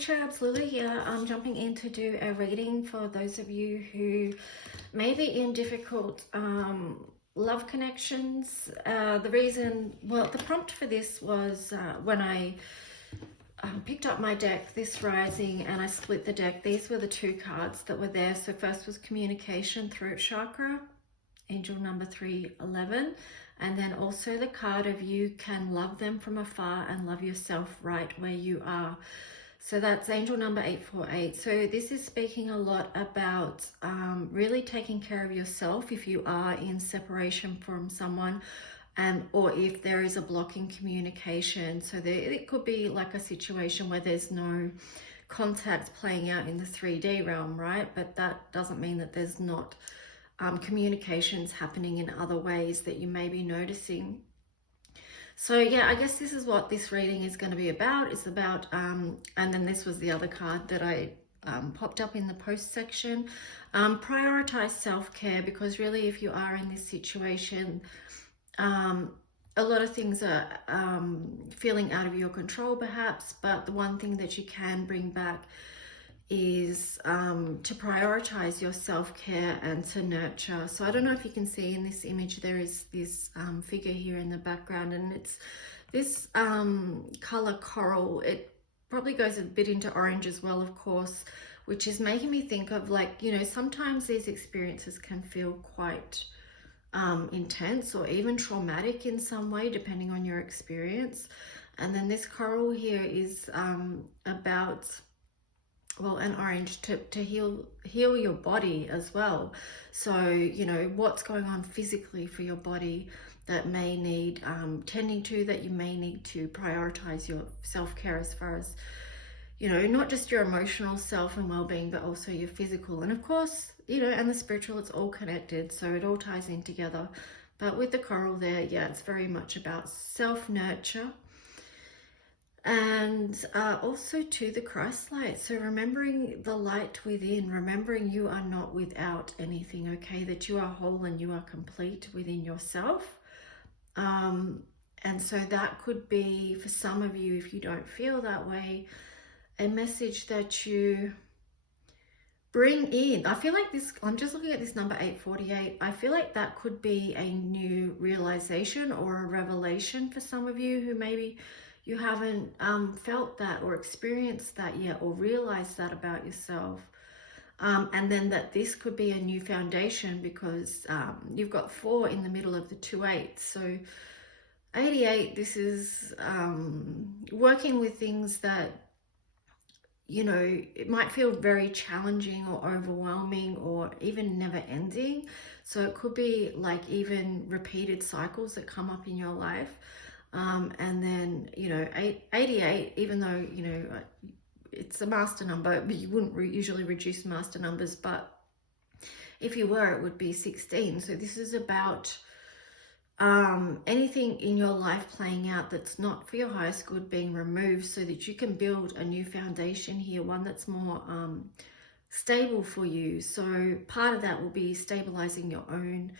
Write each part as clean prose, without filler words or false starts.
teacher, absolutely. Here I'm jumping in to do a reading for those of you who may be in difficult love connections. The prompt for this was when I picked up my deck this rising and I split the deck. These were the two cards that were there. So first was communication, throat chakra, angel number 311, and then also the card of you can love them from afar and love yourself right where you are. So that's angel number 848. So this is speaking a lot about really taking care of yourself if you are in separation from someone, or if there is a block in communication. So it could be like a situation where there's no contact playing out in the 3D realm, right? But that doesn't mean that there's not communications happening in other ways that you may be noticing. So yeah, I guess this is what this reading is going to be about. It's about, and then this was the other card that I popped up in the post section. Prioritize self-care, because really if you are in this situation, a lot of things are feeling out of your control perhaps, but the one thing that you can bring back is to prioritize your self-care and to nurture. So I don't know if you can see in this image, there is this figure here in the background, and it's this color coral. It probably goes a bit into orange as well, of course, which is making me think of, like, you know, sometimes these experiences can feel quite intense or even traumatic in some way, depending on your experience. And then this coral here is about, well, an orange to heal your body as well. So, you know, what's going on physically for your body that may need tending to, that you may need to prioritize your self-care as far as, you know, not just your emotional self and well-being, but also your physical. And of course, you know, and the spiritual, it's all connected. So it all ties in together. But with the coral there, yeah, it's very much about self-nurture. And also to the Christ light. So remembering the light within, remembering you are not without anything, okay? That you are whole and you are complete within yourself. And so that could be, for some of you, if you don't feel that way, a message that you bring in. I feel like this, I'm just looking at this number 848. I feel like that could be a new realization or a revelation for some of you who maybe you haven't felt that or experienced that yet, or realized that about yourself. And then that this could be a new foundation, because you've got 4 in the middle of the 2 8. So 88, this is working with things that, you know, it might feel very challenging or overwhelming or even never ending. So it could be like even repeated cycles that come up in your life. And then, you know, 88, even though, you know, it's a master number, but you wouldn't usually reduce master numbers, but if you were, it would be 16. So this is about anything in your life playing out that's not for your highest good being removed, so that you can build a new foundation here, one that's more stable for you. So part of that will be stabilizing your own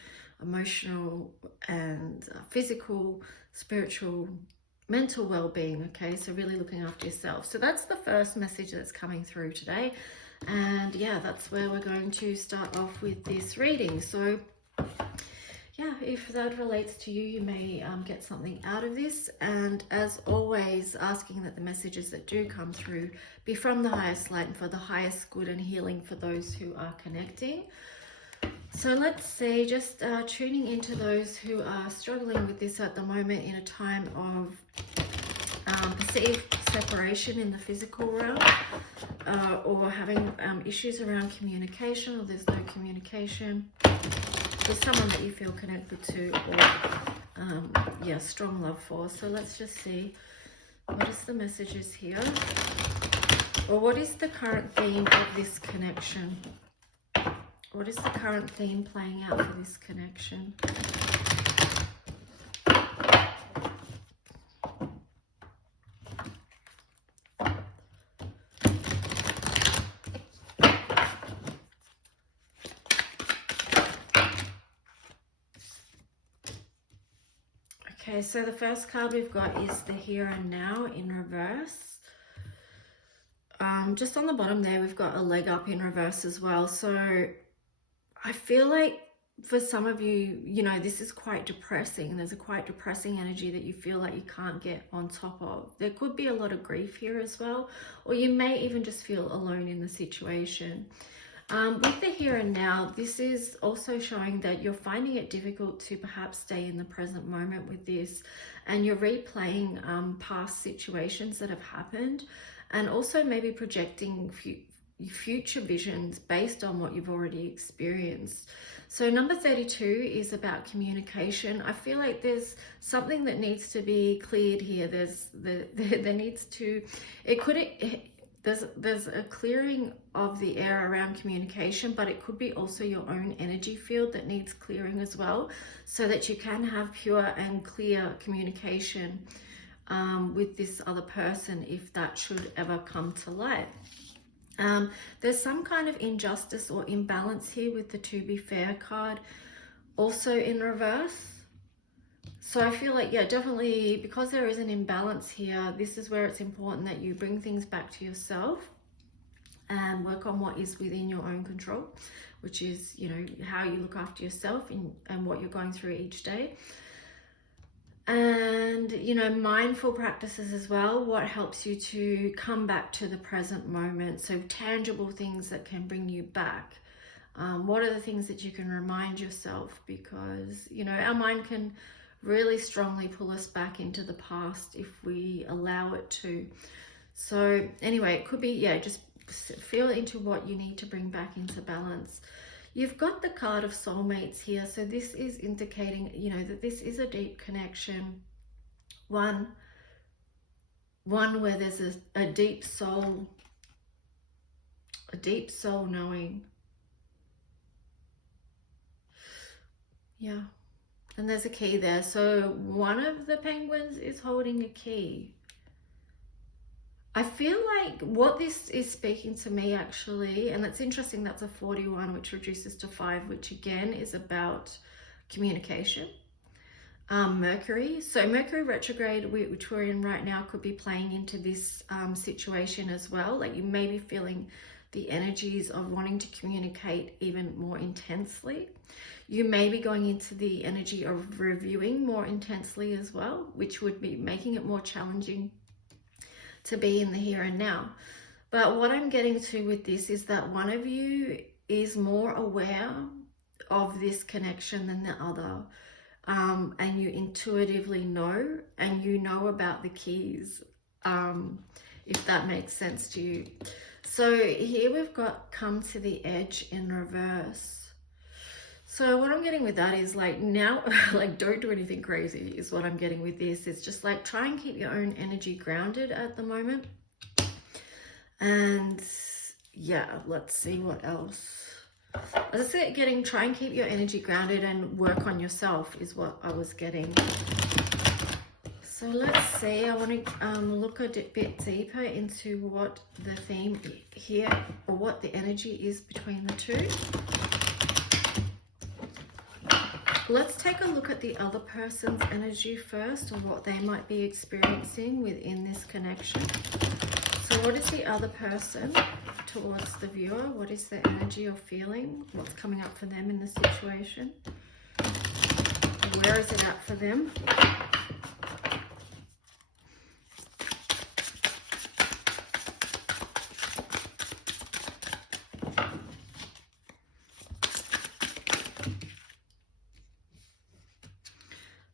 emotional and physical, spiritual, mental well-being, okay? So really looking after yourself. So that's the first message that's coming through today. And yeah, that's where we're going to start off with this reading. So yeah, if that relates to you, you may get something out of this. And as always, asking that the messages that do come through be from the highest light and for the highest good and healing for those who are connecting. So let's see, just tuning into those who are struggling with this at the moment in a time of perceived separation in the physical realm, or having issues around communication, or there's no communication with someone that you feel connected to, or yeah, strong love for. So let's just see, what is the messages here, or what is the current theme of this connection? What is the current theme playing out for this connection? Okay, so the first card we've got is the here and now in reverse. just on the bottom there, we've got a leg up in reverse as well. So I feel like for some of you, you know, this is quite depressing. There's a quite depressing energy that you feel like you can't get on top of. There could be a lot of grief here as well, or you may even just feel alone in the situation. With the here and now, this is also showing that you're finding it difficult to perhaps stay in the present moment with this, and you're replaying past situations that have happened, and also maybe projecting future visions based on what you've already experienced. So number 32 is about communication. I feel like there's something that needs to be cleared here. There needs to, there's a clearing of the air around communication, but it could be also your own energy field that needs clearing as well, so that you can have pure and clear communication with this other person if that should ever come to light. There's some kind of injustice or imbalance here with the To Be Fair card also in reverse. So I feel like, yeah, definitely, because there is an imbalance here, this is where it's important that you bring things back to yourself and work on what is within your own control, which is, you know, how you look after yourself and what you're going through each day. And, you know, mindful practices as well, what helps you to come back to the present moment. So tangible things that can bring you back. What are the things that you can remind yourself? Because, you know, our mind can really strongly pull us back into the past if we allow it to. So anyway, it could be, yeah, just feel into what you need to bring back into balance. You've got the card of soulmates here. So this is indicating, you know, that this is a deep connection. One where there's a deep soul knowing. Yeah. And there's a key there. So one of the penguins is holding a key. I feel like what this is speaking to me actually, and that's interesting, that's a 41, which reduces to 5, which again is about communication. Mercury. So Mercury retrograde, which we're in right now, could be playing into this situation as well. Like you may be feeling the energies of wanting to communicate even more intensely. You may be going into the energy of reviewing more intensely as well, which would be making it more challenging to be in the here and now. But what I'm getting to with this is that one of you is more aware of this connection than the other. And you intuitively know, and you know about the keys, if that makes sense to you. So here we've got come to the edge in reverse. So what I'm getting with that is like now, like don't do anything crazy is what I'm getting with this. It's just like try and keep your own energy grounded at the moment. And yeah, let's see what else. As I said, try and keep your energy grounded and work on yourself is what I was getting. So let's see, I want to look a bit deeper into what the theme here, or what the energy is between the two. Let's take a look at the other person's energy first, or what they might be experiencing within this connection. So what is the other person towards the viewer? What is their energy or feeling? What's coming up for them in the situation? Where is it at for them?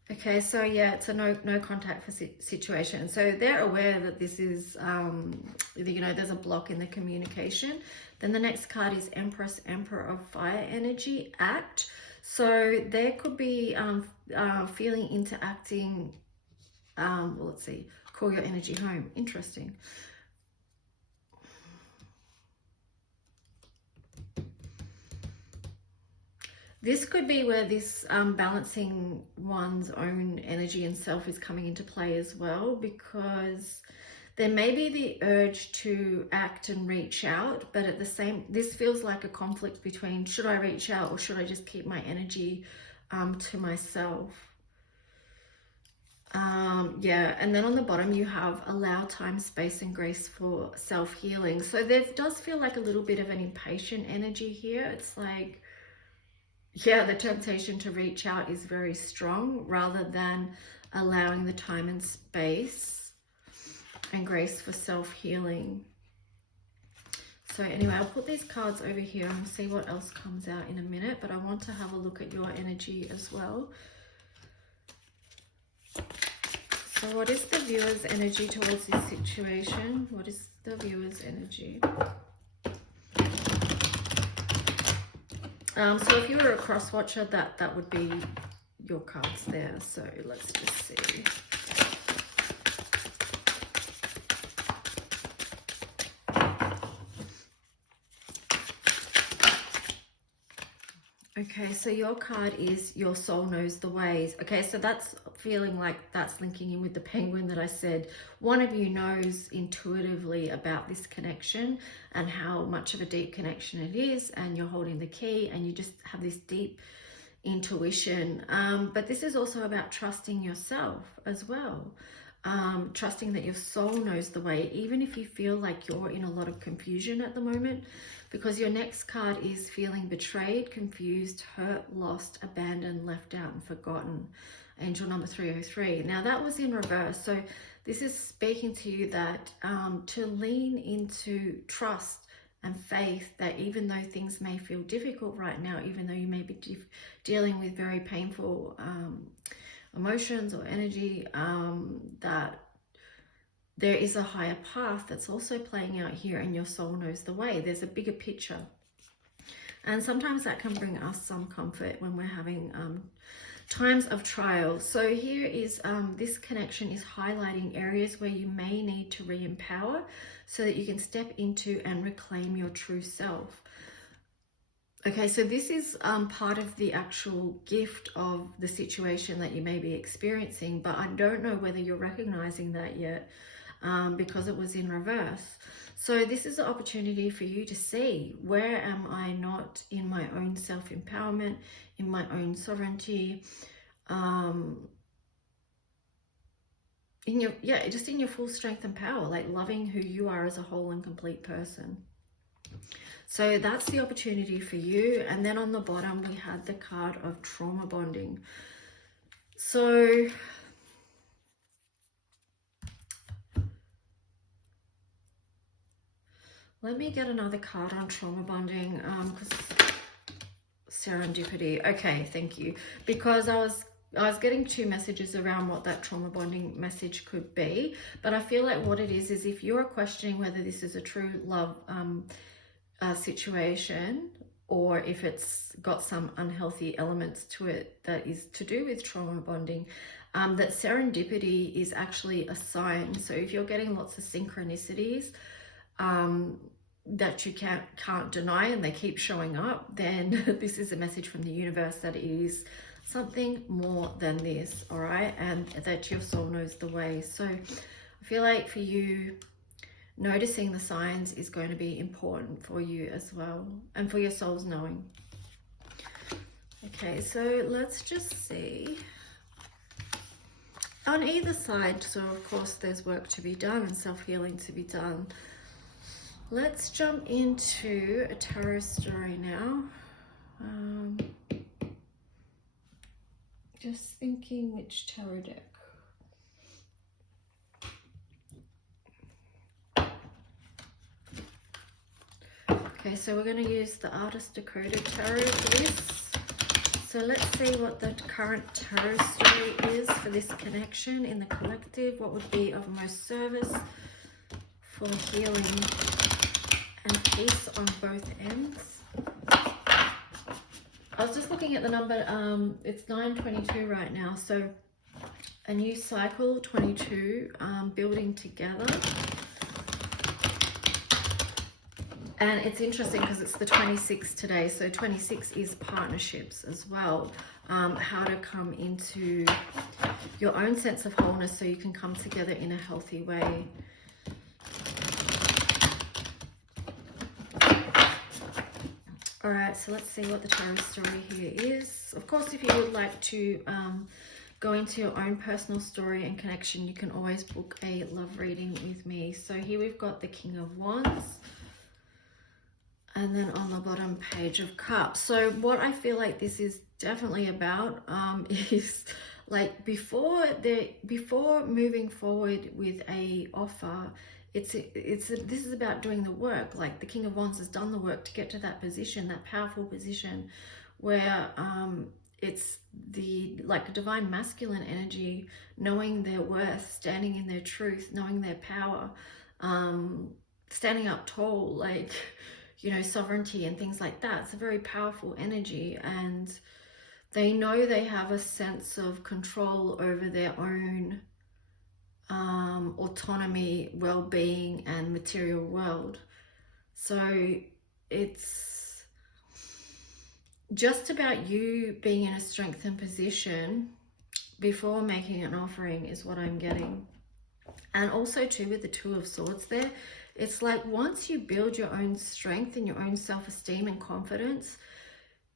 Okay, so yeah, it's a no contact for situation. So they're aware that this is, you know, there's a block in the communication. Then the next card is Empress, Emperor of Fire energy, act. So there could be feeling interacting, well, let's see, call your energy home. Interesting. This could be where this balancing one's own energy and self is coming into play as well, because there may be the urge to act and reach out, but at the same, this feels like a conflict between should I reach out or should I just keep my energy to myself? Yeah, and then on the bottom you have allow time, space, and grace for self-healing. So there does feel like a little bit of an impatient energy here. It's like, yeah, the temptation to reach out is very strong rather than allowing the time and space and grace for self-healing. So anyway, I'll put these cards over here and see what else comes out in a minute, but I want to have a look at your energy as well. So what is the viewer's energy towards this situation? What is the viewer's energy? So if you were a cross watcher, that would be your cards there. So let's just see. Okay, so your card is your soul knows the ways. Okay, so that's feeling like that's linking in with the penguin that I said. One of you knows intuitively about this connection and how much of a deep connection it is, and you're holding the key and you just have this deep intuition. But this is also about trusting yourself as well. Trusting that your soul knows the way, even if you feel like you're in a lot of confusion at the moment, because your next card is feeling betrayed, confused, hurt, lost, abandoned, left out, and forgotten. Angel number 303. Now that was in reverse. So this is speaking to you that to lean into trust and faith, that even though things may feel difficult right now, even though you may be dealing with very painful emotions or energy, that there is a higher path that's also playing out here, and your soul knows the way. There's a bigger picture, and sometimes that can bring us some comfort when we're having times of trial. So here is this connection is highlighting areas where you may need to re-empower so that you can step into and reclaim your true self. Okay, so this is part of the actual gift of the situation that you may be experiencing, but I don't know whether you're recognizing that yet because it was in reverse. So this is an opportunity for you to see, where am I not in my own self-empowerment, in my own sovereignty, just in your full strength and power, like loving who you are as a whole and complete person. So that's the opportunity for you. And then on the bottom, we had the card of trauma bonding. So let me get another card on trauma bonding, because serendipity. Okay, thank you. Because I was getting two messages around what that trauma bonding message could be, but I feel like what it is if you're questioning whether this is a true love situation, or if it's got some unhealthy elements to it that is to do with trauma bonding, that serendipity is actually a sign. So if you're getting lots of synchronicities that you can't deny and they keep showing up, then this is a message from the universe that it is something more than this, all right? And that your soul knows the way. So I feel like for you, noticing the signs is going to be important for you as well, and for your soul's knowing. Okay, so let's just see. On either side, so of course there's work to be done and self-healing to be done. Let's jump into a tarot story now. Just thinking which tarot deck. Okay, so we're going to use the Artist Decoded Tarot for this. So let's see what the current tarot story is for this connection in the collective. What would be of most service for healing and peace on both ends? I was just looking at the number, it's 9:22 right now. So a new cycle, 22, building together. And it's interesting because it's the 26th today. So 26 is partnerships as well. How to come into your own sense of wholeness so you can come together in a healthy way. All right, so let's see what the tarot story here is. Of course, if you would like to go into your own personal story and connection, you can always book a love reading with me. So here we've got the King of Wands. And then on the bottom, Page of Cups. So what I feel like this is definitely about is like before moving forward with a offer, this is about doing the work. Like the King of Wands has done the work to get to that position, that powerful position where it's the like divine masculine energy, knowing their worth, standing in their truth, knowing their power, standing up tall, like, you know, sovereignty and things like that. It's a very powerful energy, and they know they have a sense of control over their own autonomy, well-being, and material world. So it's just about you being in a strengthened position before making an offering is what I'm getting. And also too, with the Two of Swords there, it's like once you build your own strength and your own self-esteem and confidence,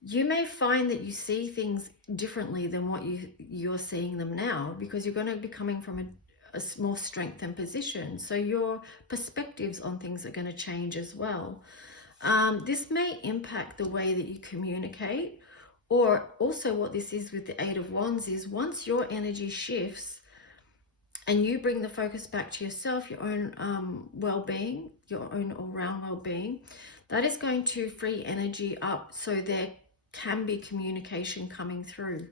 you may find that you see things differently than what you're seeing them now, because you're going to be coming from a more strengthened position. So your perspectives on things are going to change as well. This may impact the way that you communicate, or also what this is with the Eight of Wands is once your energy shifts and you bring the focus back to yourself, your own well-being, your own all-round well-being, that is going to free energy up so there can be communication coming through,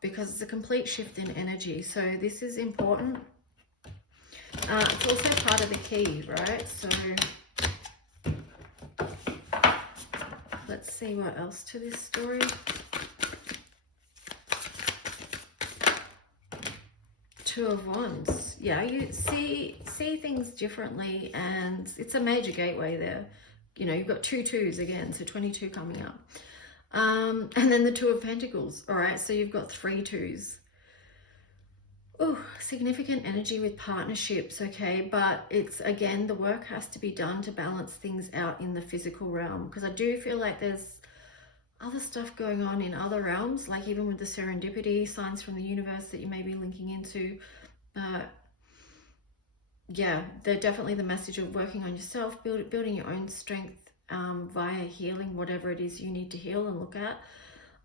because it's a complete shift in energy. So this is important. It's also part of the key, right? So let's see what else to this story. Two of Wands. Yeah, you see things differently, and it's a major gateway there. You know, you've got 2 2s again, so 22 coming up. And then the Two of Pentacles. All right, so you've got 3 2s. Oh, significant energy with partnerships, okay? But it's, again, the work has to be done to balance things out in the physical realm, because I do feel like there's other stuff going on in other realms, like even with the serendipity, signs from the universe that you may be linking into. Yeah, they're definitely the message of working on yourself, building your own strength via healing, whatever it is you need to heal and look at.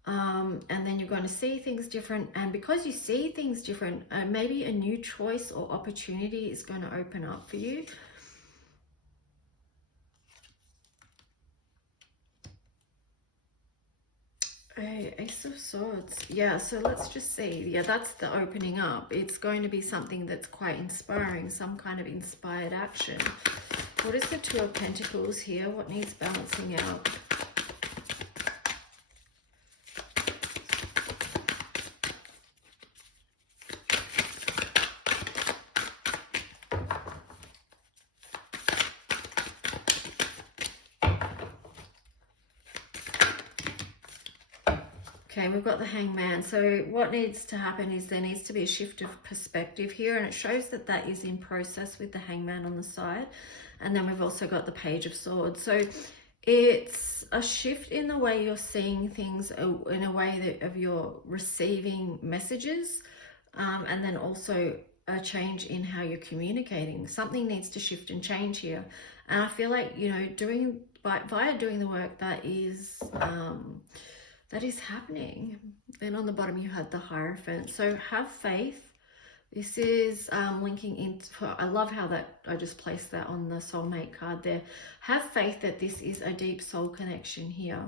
And then you're going to see things different. And because you see things different, maybe a new choice or opportunity is going to open up for you. Ace of Swords. Yeah, so let's just see. Yeah, that's the opening up. It's going to be something that's quite inspiring, some kind of inspired action. What is the Two of Pentacles here? What needs balancing out? Okay, we've got the Hangman. So what needs to happen is there needs to be a shift of perspective here, and it shows that that is in process with the Hangman on the side. And then we've also got the Page of Swords. So it's a shift in the way you're seeing things, in a way that of you're receiving messages, and then also a change in how you're communicating. Something needs to shift and change here. And I feel like, you know, via doing the work, that is happening. Then on the bottom you had the Hierophant. So have faith. This is linking into, I love how that I just placed that on the soulmate card there. Have faith that this is a deep soul connection here.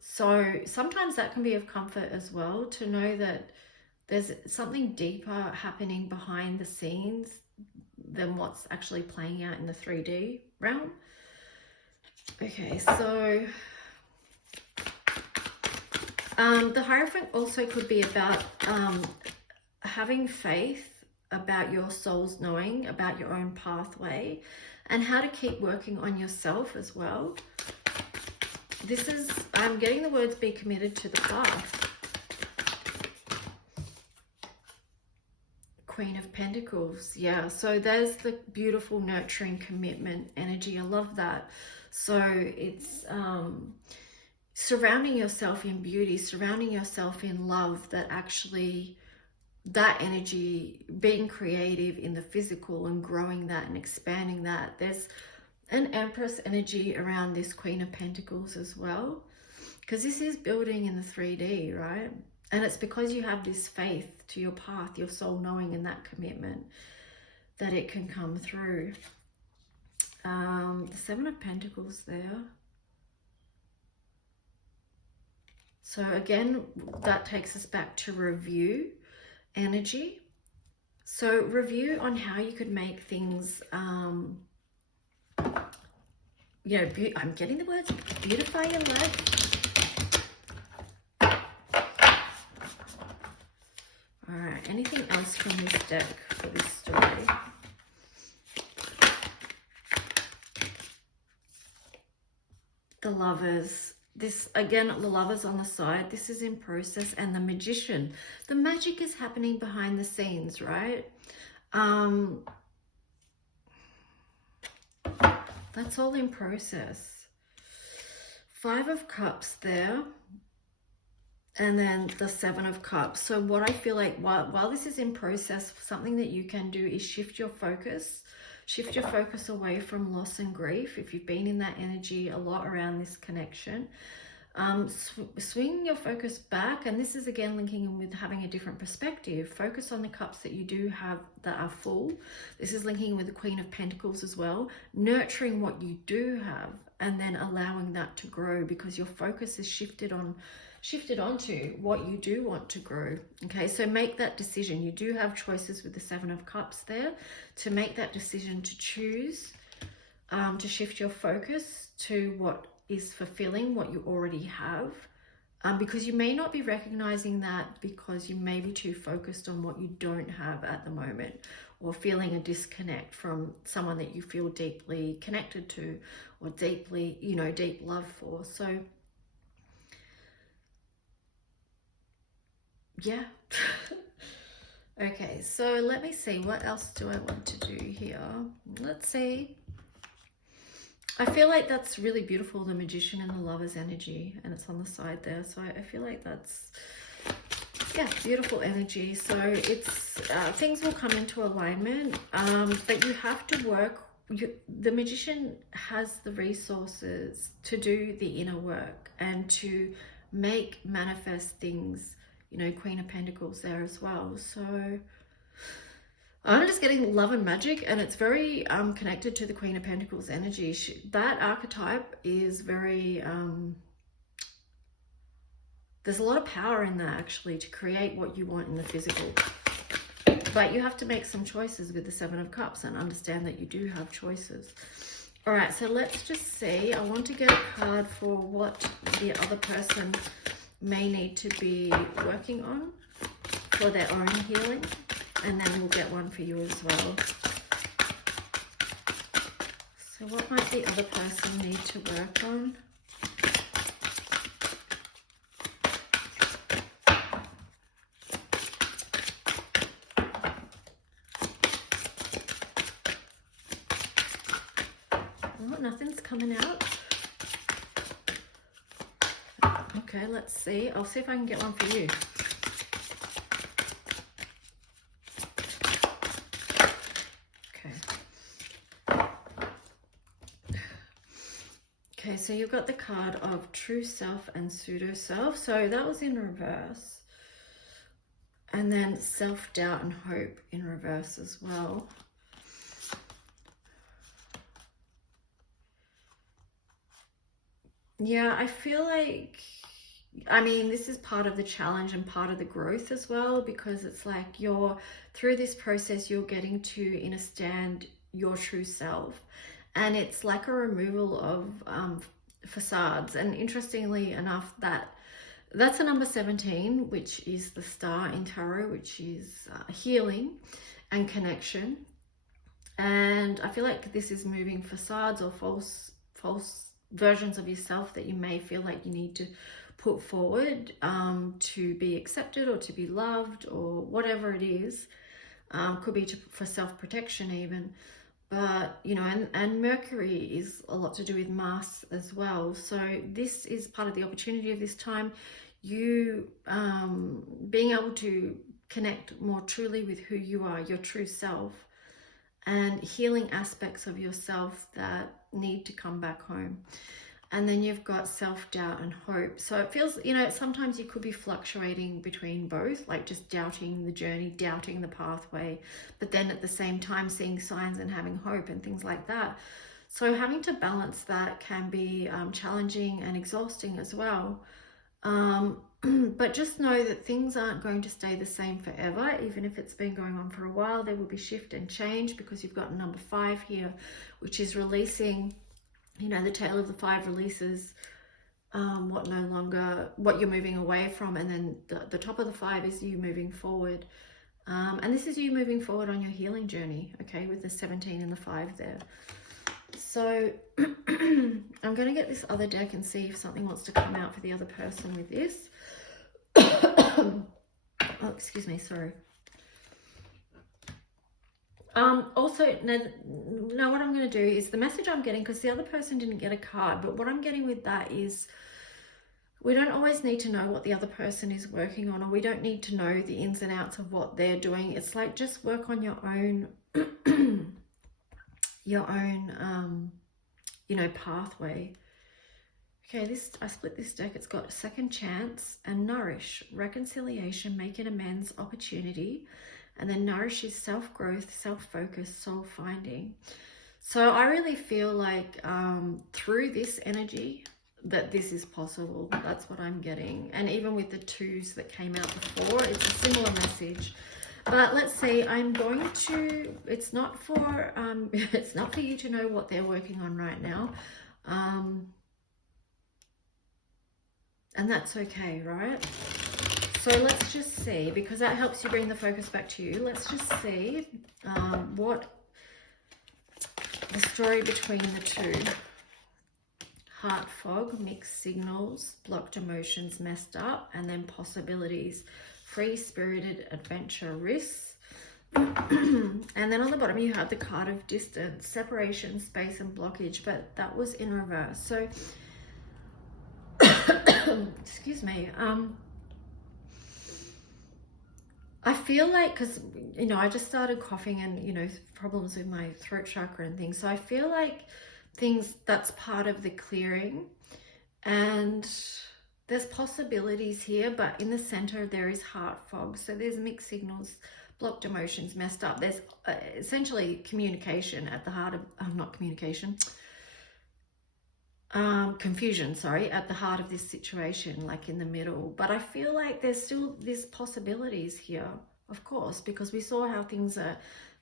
So sometimes that can be of comfort as well, to know that there's something deeper happening behind the scenes than what's actually playing out in the 3D realm. Okay, so the Hierophant also could be about having faith about your soul's knowing, about your own pathway, and how to keep working on yourself as well. This is, I'm getting the words, be committed to the path. Queen of Pentacles. Yeah, so there's the beautiful nurturing commitment energy. I love that. So it's surrounding yourself in beauty, surrounding yourself in love, that actually, that energy, being creative in the physical and growing that and expanding that. There's an Empress energy around this Queen of Pentacles as well, because this is building in the 3D, right? And it's because you have this faith to your path, your soul knowing, and that commitment, that it can come through. The Seven of Pentacles there. So again, that takes us back to review energy. So review on how you could make things, you know, I'm getting the words, beautify your life. All right, anything else from this deck for this story? The Lovers. This, again, the Lovers on the side. This is in process. And the Magician. The magic is happening behind the scenes, right? That's all in process. Five of Cups there. And then the Seven of Cups. So what I feel like, while this is in process, something that you can do is shift your focus. Shift your focus away from loss and grief. If you've been in that energy a lot around this connection, swing your focus back. And this is again linking in with having a different perspective. Focus on the cups that you do have that are full. This is linking with the Queen of Pentacles as well. Nurturing what you do have and then allowing that to grow, because your focus is shifted onto what you do want to grow. Okay, so make that decision. You do have choices with the Seven of Cups there, to make that decision to choose to shift your focus to what is fulfilling what you already have, because you may not be recognizing that, because you may be too focused on what you don't have at the moment, or feeling a disconnect from someone that you feel deeply connected to, or deeply, you know, deep love for. So yeah. Okay, so let me see, what else do I want to do here? Let's see. I feel like that's really beautiful, the Magician and the Lover's energy, and it's on the side there. So I feel like that's, yeah, beautiful energy. So it's things will come into alignment, but you have to work. The Magician has the resources to do the inner work and to manifest things. You know, Queen of Pentacles there as well. So I'm just getting love and magic, and it's very connected to the Queen of Pentacles energy. That archetype is very, there's a lot of power in that actually, to create what you want in the physical. But you have to make some choices with the Seven of Cups and understand that you do have choices. All right, so let's just see. I want to get a card for what the other person may need to be working on for their own healing, and then we'll get one for you as well. So what might the other person need to work on? Oh, nothing's coming out. Okay, let's see. I'll see if I can get one for you. Okay, so you've got the card of True Self and Pseudo Self. So that was in reverse. And then Self-Doubt and Hope in reverse as well. Yeah, I feel like, I mean, this is part of the challenge and part of the growth as well, because it's like through this process, you're getting to understand your true self. And it's like a removal of facades. And interestingly enough, that's a number 17, which is the star in tarot, which is healing and connection. And I feel like this is moving facades or false versions of yourself that you may feel like you need to put forward to be accepted or to be loved or whatever it is. Could be for self-protection even. but you know, and Mercury is a lot to do with Mars as well. So this is part of the opportunity of this time, you being able to connect more truly with who you are, your true self, and healing aspects of yourself that need to come back home. And then you've got self-doubt and hope. So it feels, you know, sometimes you could be fluctuating between both, like just doubting the journey, doubting the pathway, but then at the same time seeing signs and having hope and things like that. So having to balance that can be challenging and exhausting as well. But just know that things aren't going to stay the same forever. Even if it's been going on for a while, there will be shift and change, because you've got number 5 here, which is releasing, you know, the tail of the 5 releases what you're moving away from, and then the top of the 5 is you moving forward. And this is you moving forward on your healing journey, okay, with the 17 and the 5 there. So I'm going to get this other deck and see if something wants to come out for the other person with this. Oh, excuse me, sorry. Also, now what I'm going to do is, the message I'm getting, because the other person didn't get a card, but what I'm getting with that is, we don't always need to know what the other person is working on, or we don't need to know the ins and outs of what they're doing. It's like, just work on your own, you know, pathway. Okay, I split this deck. It's got second chance and nourish, reconciliation, making amends, opportunity. And then nourish is self-growth, self-focus, soul-finding. So I really feel like through this energy that this is possible. That's what I'm getting. And even with the 2s that came out before, it's a similar message. But let's see, I'm going to, it's not for you to know what they're working on right now. And that's okay, right? So let's just see, because that helps you bring the focus back to you. Let's just see what the story between the 2. Heart fog, mixed signals, blocked emotions, messed up, and then possibilities, free-spirited adventure, risks. And then on the bottom you have the card of distance, separation, space, and blockage, but that was in reverse. So excuse me, I feel like, because, you know, I just started coughing and, you know, problems with my throat chakra and things. So I feel like that's part of the clearing, and there's possibilities here, but in the center there is heart fog. So there's mixed signals, blocked emotions, messed up. There's essentially communication at the heart of, not communication, confusion, sorry, at the heart of this situation, like in the middle. But I feel like there's possibilities here, of course, because we saw how things are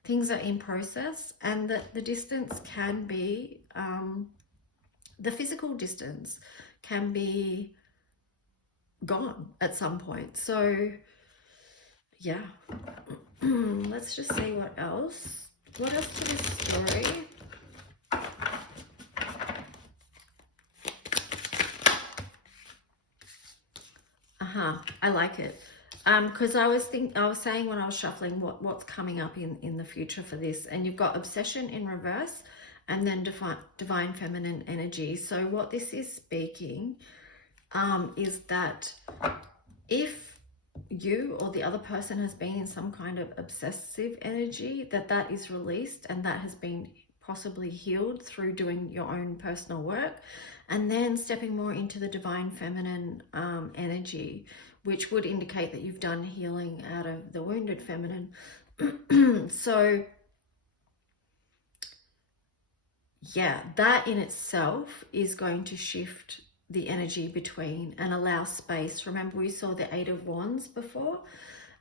in process, and that the distance can be, the physical distance can be gone at some point. So yeah, let's just see what else to this story. I like it. Because I was saying when I was shuffling what's coming up in the future for this, and you've got obsession in reverse, and then divine feminine energy. So what this is speaking is that if you or the other person has been in some kind of obsessive energy, that is released, and that has been possibly healed through doing your own personal work, and then stepping more into the divine feminine energy, which would indicate that you've done healing out of the wounded feminine. So yeah, that in itself is going to shift the energy between and allow space. Remember, we saw the 8 of Wands before,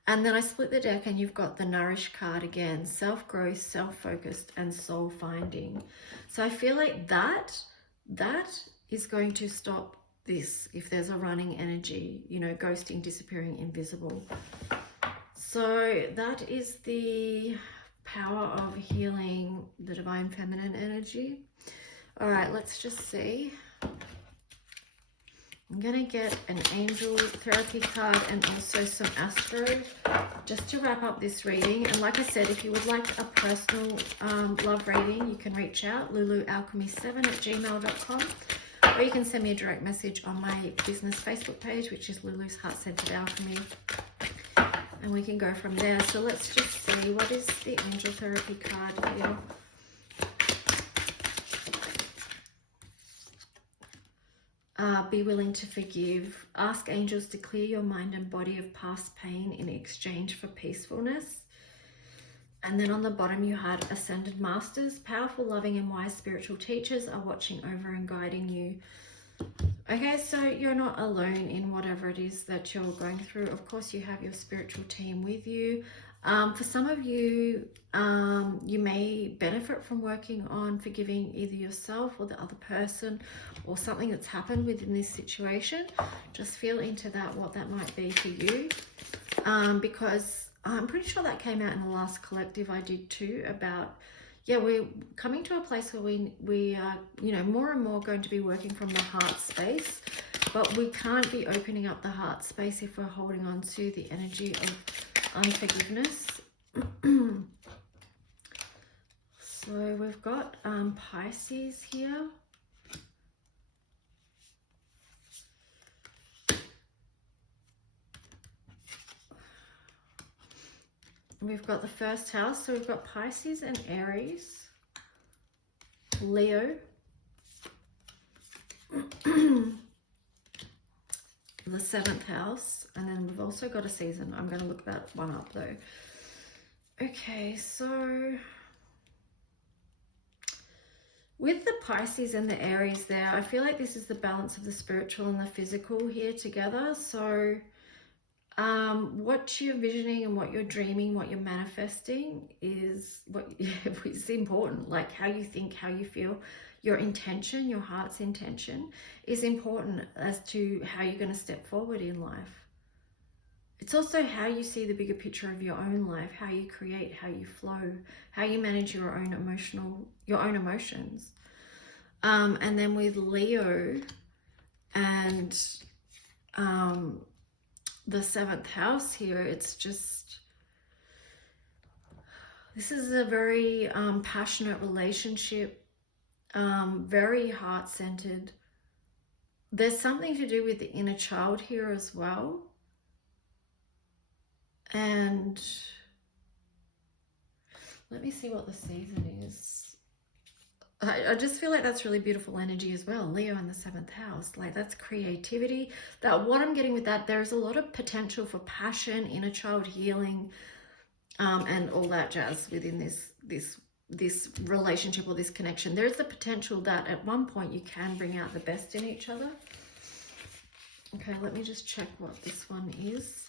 and then I split the deck and you've got the Nourish card again, self-growth, self-focused, and soul-finding. So I feel like that is going to stop this if there's a running energy, you know, ghosting, disappearing, invisible. So that is the power of healing the divine feminine energy. All right, let's just see. I'm going to get an angel therapy card and also some astro just to wrap up this reading. And like I said, if you would like a personal love reading, you can reach out, lulualchemy7@gmail.com, or you can send me a direct message on my business Facebook page, which is Lulu's Heart Centered Alchemy, and we can go from there. So let's just see, what is the angel therapy card here? Be willing to forgive. Ask angels to clear your mind and body of past pain in exchange for peacefulness. And then on the bottom you had Ascended Masters. Powerful, loving and wise spiritual teachers are watching over and guiding you. Okay, so you're not alone in whatever it is that you're going through. Of course, you have your spiritual team with you. For some of you, you may benefit from working on forgiving either yourself or the other person, or something that's happened within this situation. Just feel into that, what that might be for you. Because I'm pretty sure that came out in the last collective I did too, about, yeah, we're coming to a place where we are, you know, more and more going to be working from the heart space, but we can't be opening up the heart space if we're holding on to the energy of unforgiveness. So we've got Pisces here. We've got the first house, so we've got Pisces and Aries, Leo, the seventh house, and then we've also got a season. I'm going to look that one up though. Okay, so with the Pisces and the Aries there, I feel like this is the balance of the spiritual and the physical here together. So what you're visioning and what you're dreaming, what you're manifesting is what is important. Like how you think, how you feel, your intention, your heart's intention is important as to how you're going to step forward in life. It's also how you see the bigger picture of your own life, how you create, how you flow, how you manage your own emotions. And then with Leo and the seventh house here, it's just, this is a very passionate relationship, very heart-centered. There's something to do with the inner child here as well. And let me see what the season is. I just feel like that's really beautiful energy as well. Leo in the seventh house, like that's creativity. That what I'm getting with that, there's a lot of potential for passion, inner child healing, and all that jazz within this relationship or this connection. There's the potential that at one point you can bring out the best in each other. Okay, let me just check what this one is.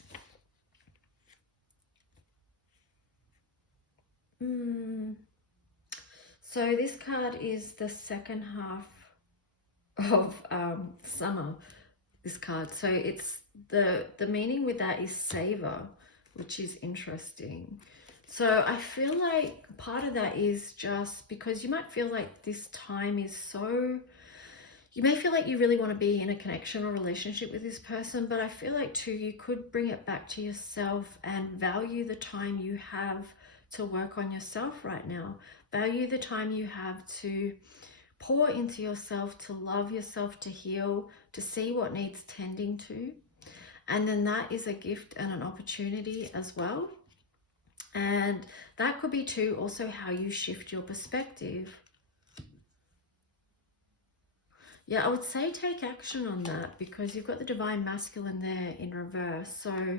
So this card is the second half of summer, this card. So it's the meaning with that is savor, which is interesting. So I feel like part of that is just because you might feel like this time is so, you may feel like you really want to be in a connection or relationship with this person, but I feel like too, you could bring it back to yourself and value the time you have to work on yourself right now. Value the time you have to pour into yourself, to love yourself, to heal, to see what needs tending to. And then that is a gift and an opportunity as well. And that could be too also how you shift your perspective. Yeah, I would say take action on that, because you've got the divine masculine there in reverse. So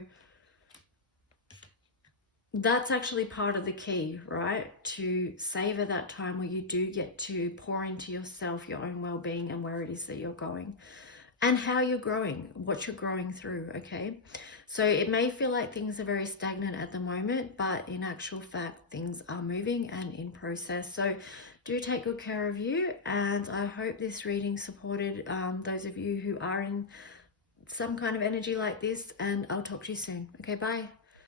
that's actually part of the key, right? To savor that time where you do get to pour into yourself, your own well-being, and where it is that you're going and how you're growing, what you're growing through, okay? So it may feel like things are very stagnant at the moment, but in actual fact, things are moving and in process. So do take good care of you, and I hope this reading supported those of you who are in some kind of energy like this, and I'll talk to you soon. Okay, bye.